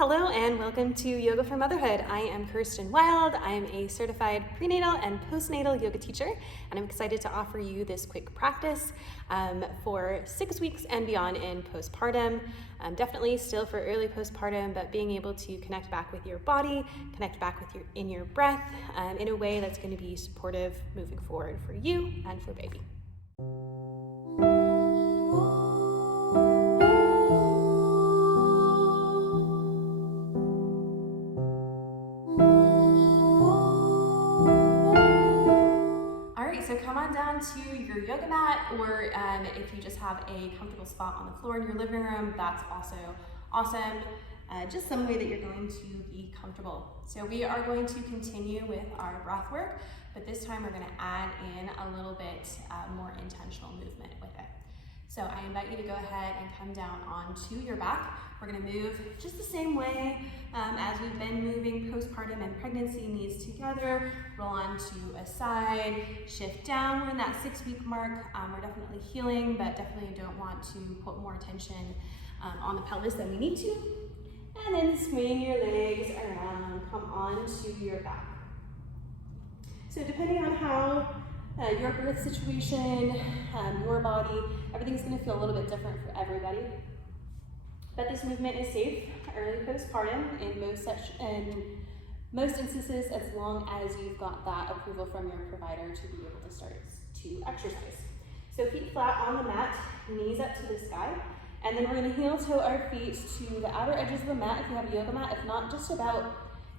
Hello and welcome to Yoga for Motherhood. I am Kirsten Wild. I am a certified prenatal and postnatal yoga teacher, and I'm excited to offer you this quick practice for 6 weeks and beyond in postpartum. Definitely still for early postpartum, but being able to connect back with your body, connect back with your breath in a way that's going to be supportive moving forward for you and for baby. So come on down to your yoga mat, or if you just have a comfortable spot on the floor in your living room, that's also awesome. Just some way that you're going to be comfortable. So we are going to continue with our breath work, but this time we're going to add in a little bit more intentional movement with it. So I invite you to go ahead and come down onto your back. We're going to move just the same way as we've been moving postpartum and pregnancy, knees together, roll onto a side, shift down. We're in that 6-week mark. We're definitely healing, but definitely don't want to put more tension on the pelvis than we need to. And then swing your legs around, come onto your back. So depending on how your birth situation, your body, everything's going to feel a little bit different for everybody. But this movement is safe early postpartum in most instances, as long as you've got that approval from your provider to be able to start to exercise. So feet flat on the mat, knees up to the sky, and then we're going to heel toe our feet to the outer edges of the mat if you have a yoga mat, if not just about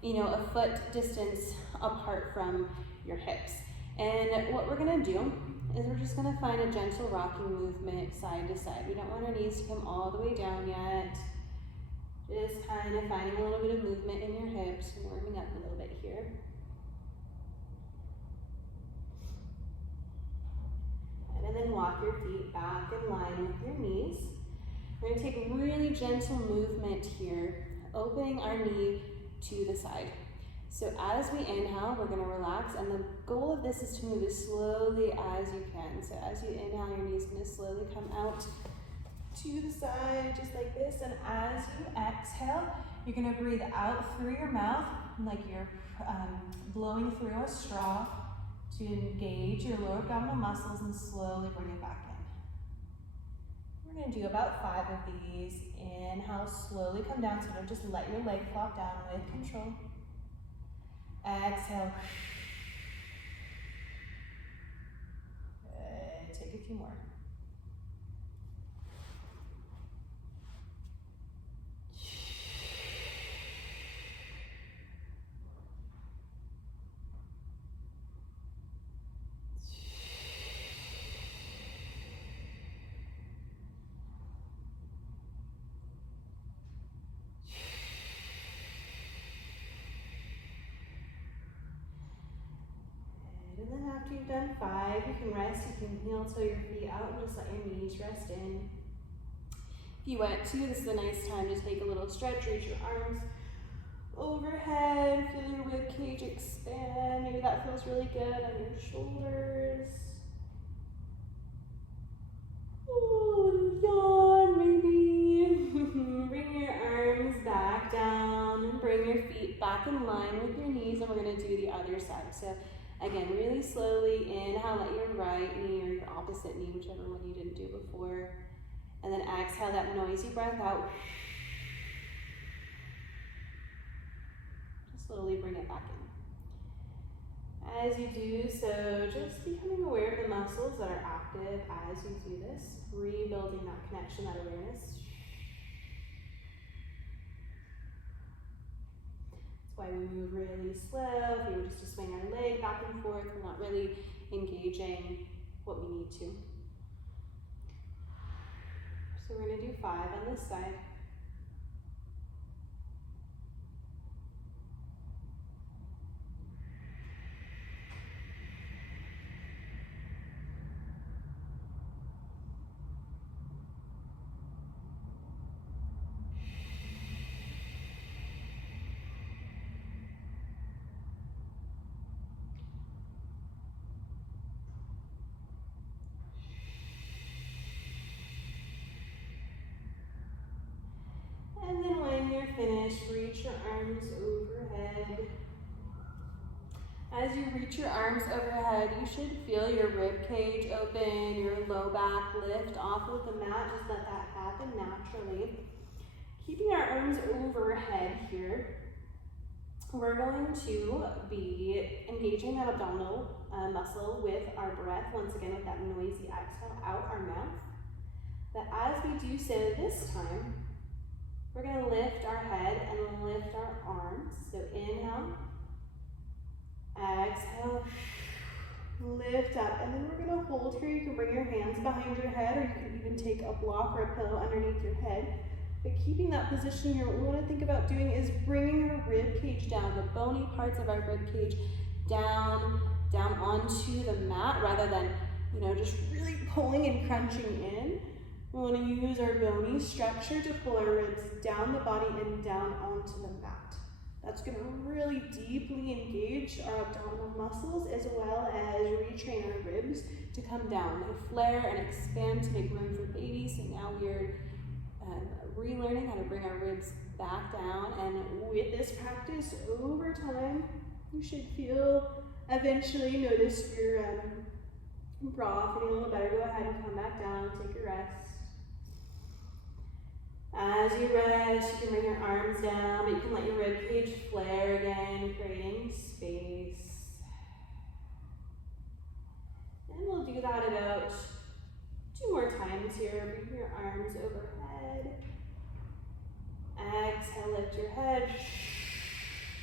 a foot distance apart from your hips. And what we're going to do is we're just going to find a gentle rocking movement side to side. We don't want our knees to come all the way down yet. Just kind of finding a little bit of movement in your hips, warming up a little bit here. And then walk your feet back in line with your knees. We're going to take a really gentle movement here, opening our knee to the side. So as we inhale, we're going to relax, and the goal of this is to move as slowly as you can. So as you inhale, your knee is going to slowly come out to the side, just like this. And as you exhale, you're going to breathe out through your mouth, like you're blowing through a straw to engage your lower abdominal muscles and slowly bring it back in. We're going to do about 5 of these. Inhale, slowly come down, so don't just let your leg flop down, with control. Exhale. Good. Take a few more. And then after you've done 5, you can rest. You can heel toe your feet out and just let your knees rest in. If you want to, this is a nice time to take a little stretch. Reach your arms overhead. Feel your rib cage expand. Maybe that feels really good on your shoulders. Oh, yawn maybe. Bring your arms back down and bring your feet back in line with your knees, and we're going to do the other side. So again, really slowly inhale, let your right knee or your opposite knee, whichever one you didn't do before. And then exhale that noisy breath out. Just slowly bring it back in. As you do so, just becoming aware of the muscles that are active as you do this, rebuilding that connection, that awareness. That's why we move really slow. If we were just to swing our leg back and forth, we're not really engaging what we need to. So we're going to do 5 on this side. finish, reach your arms overhead. As you reach your arms overhead, you should feel your rib cage open, your low back lift off of the mat. Just let that happen naturally. Keeping our arms overhead here, we're going to be engaging that abdominal muscle with our breath, once again with that noisy exhale out our mouth. But as we do so this time, we're going to lift our head and lift our arms. So inhale, exhale, lift up, and then we're going to hold here. You can bring your hands behind your head, or you can even take a block or a pillow underneath your head. But keeping that position here, what we want to think about doing is bringing our rib cage down, the bony parts of our rib cage down onto the mat, rather than, just really pulling and crunching in. We want to use our bony structure to pull our ribs down the body and down onto the mat. That's going to really deeply engage our abdominal muscles, as well as retrain our ribs to come down. They flare and expand to make room for baby. So now we're relearning how to bring our ribs back down. And with this practice over time, you should eventually notice your bra feeling a little better. Go ahead and come back down, take a rest. As you rest, you can bring your arms down, but you can let your rib cage flare again, creating space. And we'll do that about 2 more times here. Bring your arms overhead. Exhale, lift your head.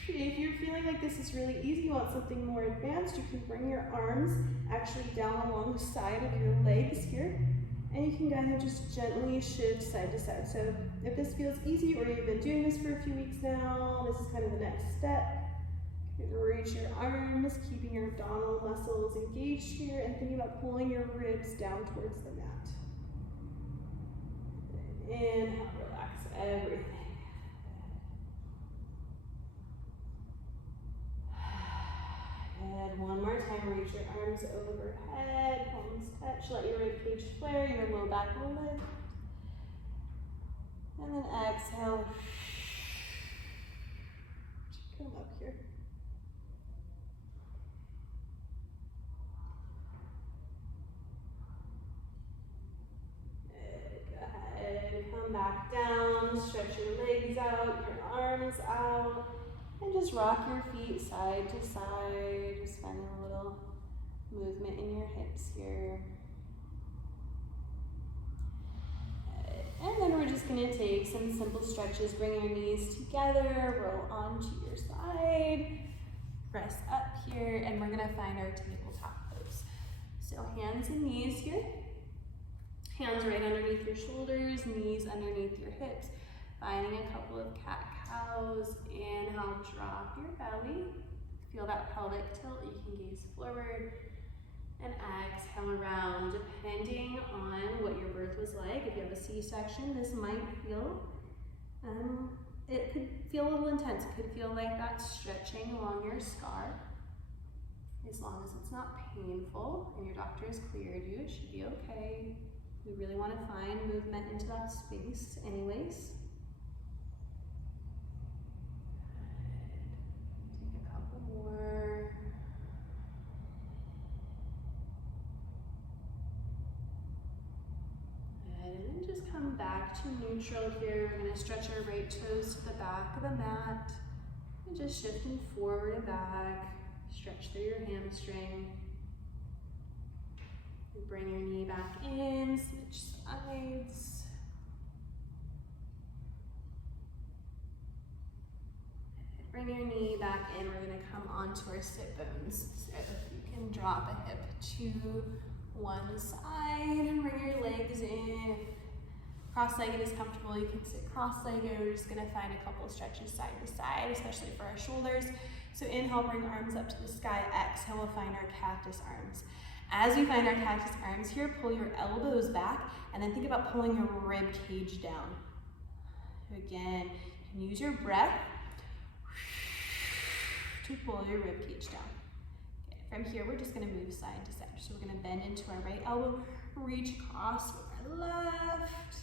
If you're feeling like this is really easy, you want something more advanced, you can bring your arms actually down alongside of your legs here. And you can kind of just gently shift side to side. So if this feels easy, or you've been doing this for a few weeks now, this is kind of the next step. You can reach your arms, keeping your abdominal muscles engaged here, and thinking about pulling your ribs down towards the mat. Inhale, relax everything. Good. One more time, reach your arms overhead, palms touch, let your rib cage flare, your low back will lift. And then exhale. Come up here. Good. Go ahead, come back down, stretch your legs out, your arms out. And just rock your feet side to side, just finding a little movement in your hips here. And then we're just going to take some simple stretches. Bring your knees together, roll onto your side, press up here, and we're going to find our tabletop pose. So hands and knees here. Hands right underneath your shoulders, knees underneath your hips. Finding a couple of cat-cows. Inhale, drop your belly. Feel that pelvic tilt. You can gaze forward. And exhale around. Depending on what your birth was like, if you have a C-section, this might feel, it could feel a little intense. It could feel like that stretching along your scar. As long as it's not painful and your doctor has cleared you, it should be okay. We really want to find movement into that space anyways. More. Good. And then just come back to neutral here. We're going to stretch our right toes to the back of the mat. And just shifting forward and back. Stretch through your hamstring. And bring your knee back in. Switch sides. Bring your knee back in. We're going to come onto our sit bones. So you can drop a hip to one side and bring your legs in. Cross-legged is comfortable. You can sit cross-legged. We're just going to find a couple of stretches side to side, especially for our shoulders. So inhale, bring arms up to the sky. Exhale, we'll find our cactus arms. As we find our cactus arms here, pull your elbows back and then think about pulling your rib cage down. Again, you can use your breath to pull your rib cage down. Okay. From here, we're just going to move side to side. So we're going to bend into our right elbow, reach across with our left,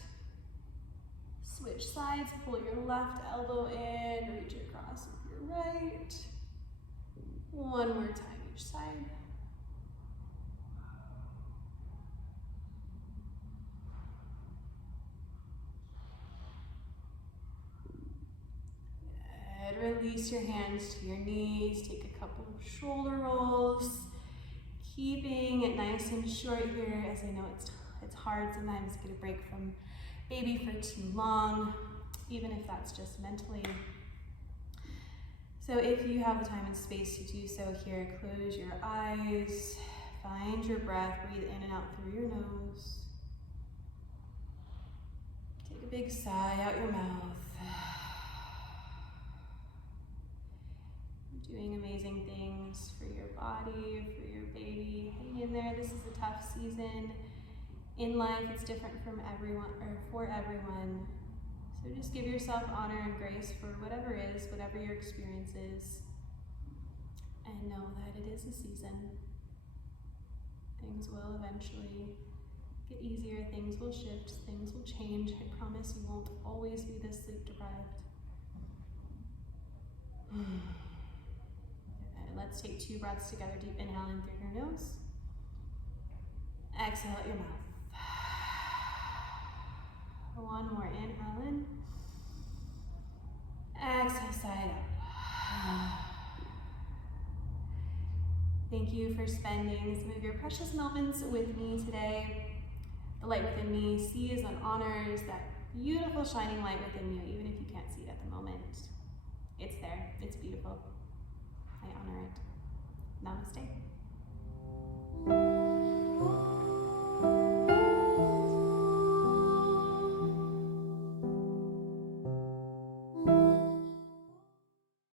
Switch sides, pull your left elbow in, reach across with your right. One more time each side. Good. Release your hands to your knees. Take a couple of shoulder rolls. Keeping it nice and short here, as I know it's hard sometimes to get a break from baby for too long, even if that's just mentally. So if you have the time and space to do so here, close your eyes, find your breath, breathe in and out through your nose. Take a big sigh out your mouth. You're doing amazing things for your body, for your baby. Hang in there. This is a tough season in life. It's different from everyone, or for everyone. So just give yourself honor and grace for whatever is, whatever your experience is, and know that it is a season. Things will eventually get easier, things will shift, things will change. I promise you won't always be this sleep deprived. Let's take 2 breaths together. Deep inhale in through your nose. Exhale out your mouth. One more inhale in. Exhale, side up. Thank you for spending some of your precious moments with me today. The light within me sees and honors that beautiful shining light within you, even if you can't see it at the moment. It's there. It's beautiful. I honor it. Namaste.